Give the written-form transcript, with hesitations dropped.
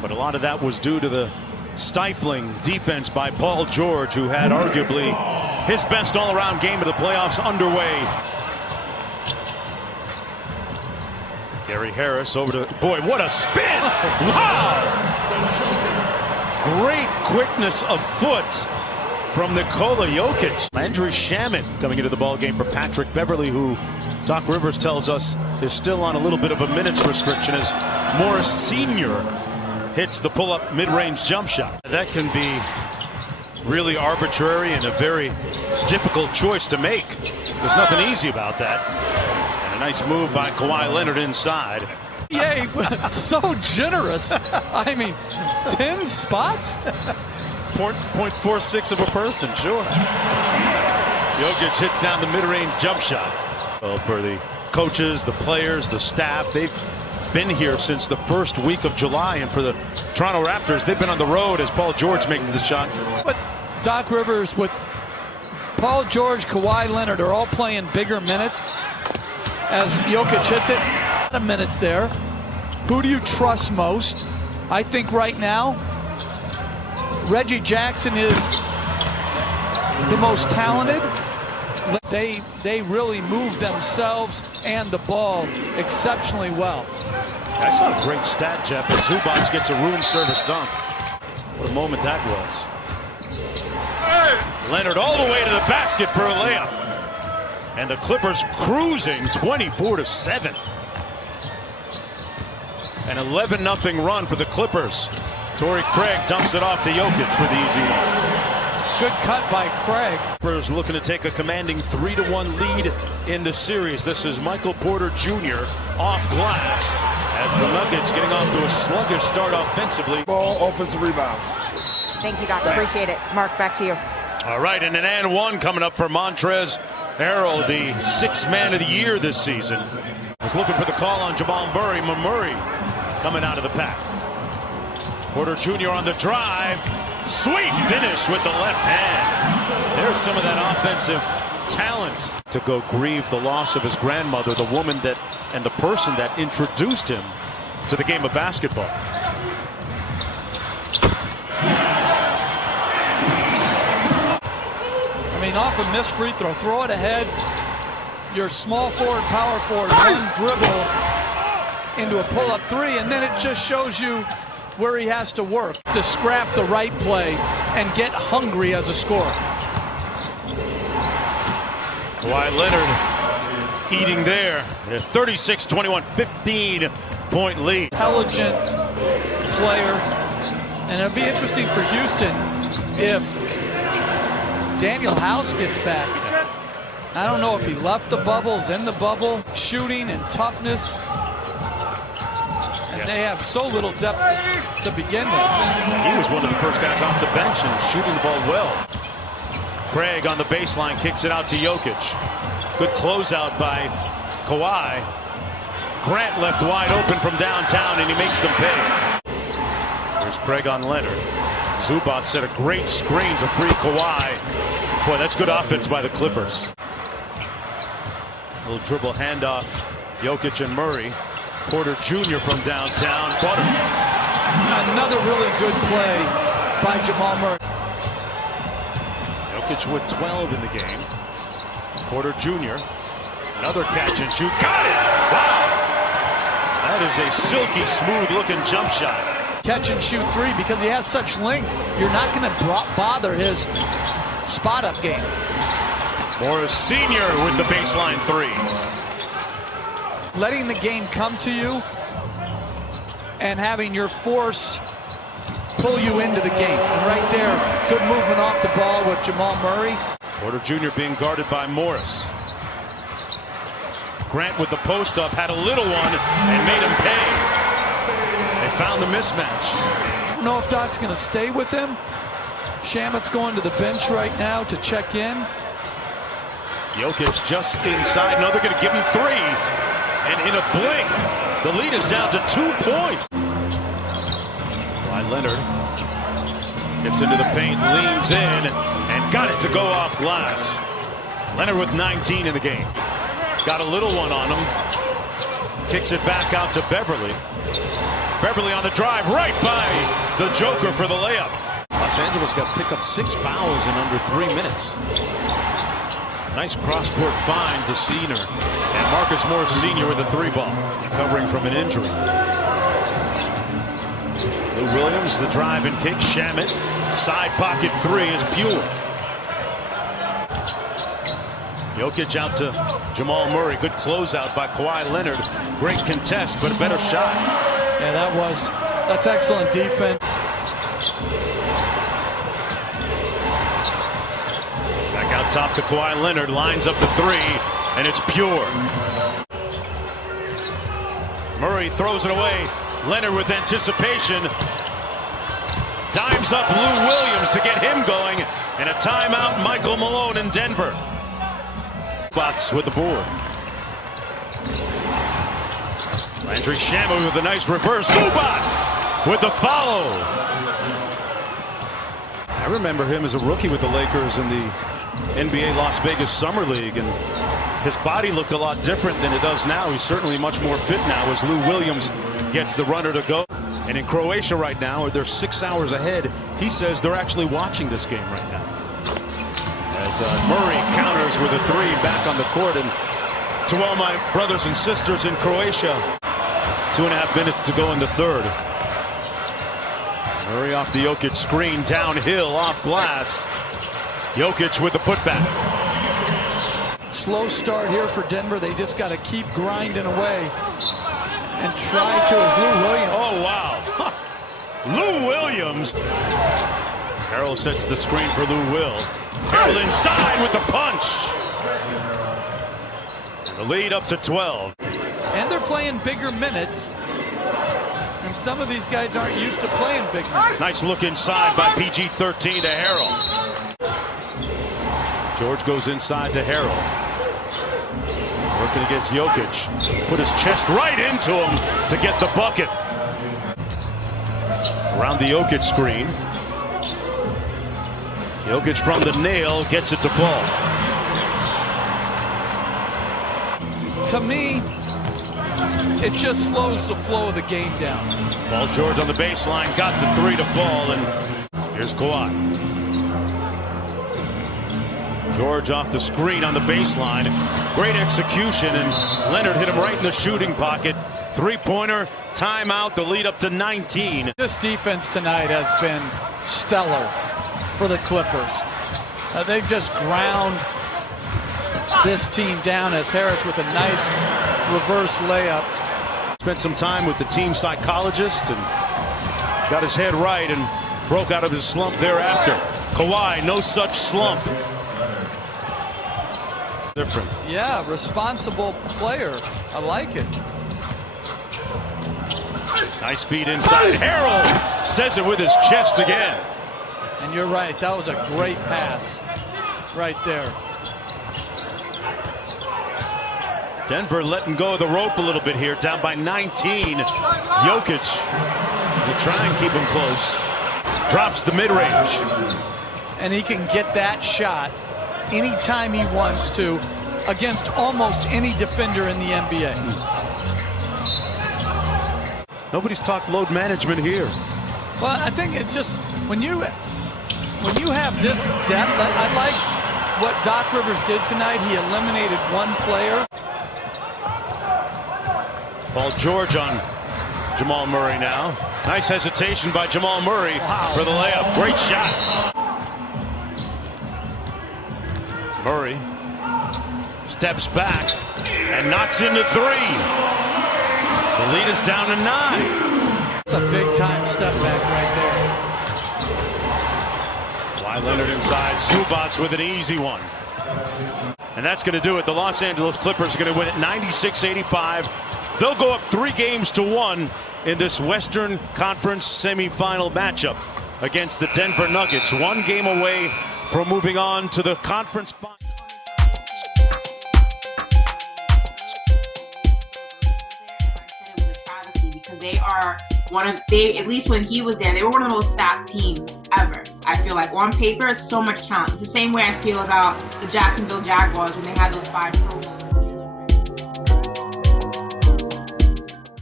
But a lot of that was due to the stifling defense by Paul George, who had arguably his best all-around game of the playoffs underway. Gary Harris over to, boy, what a spin! Wow! Great quickness of foot from Nikola Jokic. Landry Shamet coming into the ball game for Patrick Beverly, who Doc Rivers tells us is still on a little bit of a minutes restriction as Morris Sr. hits the pull-up mid-range jump shot. That can be really arbitrary and a very difficult choice to make. There's nothing easy about that. And a nice move by Kawhi Leonard inside. Yay, so generous. I mean, 10 spots? 0.46 of a person, sure. Jokic hits down the mid-range jump shot. Well, for the coaches, the players, the staff, they've been here since the first week of July. And for the Toronto Raptors, they've been on the road as Paul George makes the shot. But Doc Rivers with Paul George, Kawhi Leonard are all playing bigger minutes as Jokic hits it. A lot of minutes there. Who do you trust most? I think right now, Reggie Jackson is the most talented. They really move themselves and the ball exceptionally well. I saw a great stat, Jeff, as Zubac gets a room service dunk. What a moment that was. Leonard all the way to the basket for a layup. And the Clippers cruising 24-7. An 11-0 run for the Clippers. Torrey Craig dumps it off to Jokic for the easy one. Good cut by Craig. Clippers looking to take a commanding 3-1 lead in the series. This is Michael Porter Jr. off glass as the Nuggets getting off to a sluggish start offensively. Ball, offensive rebound. Thank you, Doc. Appreciate it. Mark, back to you. All right, and an and one coming up for Montrezl Harrell, the sixth man of the year this season. Was looking for the call on Jamal Murray. Murray coming out of the pack. Porter Jr. on the drive. Sweet finish with the left hand. There's some of that offensive talent to go grieve the loss of his grandmother, the woman that and the person that introduced him to the game of basketball. I mean, off a missed free throw, throw it ahead. Your small forward, power forward, one dribble into a pull-up three, and then it just shows you where he has to work to scrap the right play and get hungry as a scorer. Kawhi Leonard eating there. 36-21, 15-point lead. Intelligent player. And it'll be interesting for Houston if Daniel House gets back. I don't know if he left the bubble, is in the bubble, shooting and toughness. And they have so little depth to begin with. He was one of the first guys off the bench and shooting the ball well. Craig on the baseline kicks it out to Jokic. Good closeout by Kawhi. Grant left wide open from downtown and he makes them pay. There's Craig on Leonard. Zubac set a great screen to free Kawhi. Boy, that's good offense by the Clippers. Little dribble handoff. Jokic and Murray. Porter Jr. from downtown. Another really good play by Jamal Murray. Jokic with 12 in the game. Porter Jr. Another catch and shoot. Got it! Wow! That is a silky smooth looking jump shot. Catch and shoot three because he has such length. You're not going to bother his spot up game. Morris Sr. with the baseline three. Letting the game come to you and having your force pull you into the game. And right there, good movement off the ball with Jamal Murray. Porter Jr. being guarded by Morris. Grant with the post up, had a little one and made him pay. They found the mismatch. I don't know if Doc's going to stay with him. Shamet's going to the bench right now to check in. Jokic just inside. Now they're going to give him three. And in a blink, the lead is down to 2 points. Kawhi Leonard gets into the paint, leans in, and got it to go off glass. Leonard with 19 in the game. Got a little one on him. Kicks it back out to Beverly. Beverly on the drive, right by the Joker for the layup. Los Angeles got picked up 6 fouls in under 3 minutes. Nice cross-court find to Senior. And Marcus Morris Sr. with a 3-ball, recovering from an injury. Lou Williams, the drive and kick. Shamet, side pocket 3 is pure. Jokic out to Jamal Murray. Good closeout by Kawhi Leonard. Great contest, but a better shot. Yeah, that's excellent defense. Back out top to Kawhi Leonard. Lines up the 3, and it's pure. Murray throws it away. Leonard with anticipation. Dimes up Lou Williams to get him going. And a timeout, Michael Malone in Denver. Spots with the board. Landry Shamet with a nice reverse. Zubats with the follow. I remember him as a rookie with the Lakers in the NBA Las Vegas Summer League, and his body looked a lot different than it does now. He's certainly much more fit now as Lou Williams gets the runner to go. And in Croatia right now, they're 6 hours ahead. He says they're actually watching this game right now. As Murray counters with a 3 back on the court. And to all my brothers and sisters in Croatia, 2.5 minutes to go in the third. Murray off the Jokic screen, downhill, off glass. Jokic with the putback. Slow start here for Denver. They just got to keep grinding away and try to, as Lou Williams. Oh, wow. Lou Williams. Harrell sets the screen for Lou Will. Harrell inside with the punch. The lead up to 12. And they're playing bigger minutes. And some of these guys aren't used to playing big minutes. Nice look inside by PG-13 to Harrell. George goes inside to Harrell. Working against Jokic. Put his chest right into him to get the bucket. Around the Jokic screen. Jokic from the nail gets it to fall. To me, it just slows the flow of the game down. Paul George on the baseline, got the 3 to fall, and here's Kawhi. George off the screen on the baseline. Great execution, and Leonard hit him right in the shooting pocket. 3-pointer, timeout, the lead up to 19. This defense tonight has been stellar for the Clippers. They've just ground this team down as Harris with a nice reverse layup. Spent some time with the team psychologist and got his head right and broke out of his slump thereafter. Kawhi, no such slump. Different. Yeah, responsible player. I like it. Nice feed inside. Harrell says it with his chest again. And you're right, that was a great pass right there. Denver letting go of the rope a little bit here, down by 19. Jokic will try and keep him close. Drops the mid-range. And he can get that shot anytime he wants to against almost any defender in the NBA. Nobody's talked load management here. Well, I think it's just when you have this depth, I like what Doc Rivers did tonight. He eliminated one player. Paul George on Jamal Murray now. Nice hesitation by Jamal Murray for the layup. Great shot. Murray steps back and knocks in the 3. The lead is down to 9. That's a big time step back right there. Kawhi Leonard inside. Zubats with an easy one. And that's going to do it. The Los Angeles Clippers are going to win it 96-85. They'll go up 3-1 in this Western Conference semifinal matchup against the Denver Nuggets. 1 game away from moving on to the conference final. Because they are at least when he was there, they were one of the most stacked teams ever. I feel like on paper, it's so much talent. It's the same way I feel about the Jacksonville Jaguars when they had those 5 pros.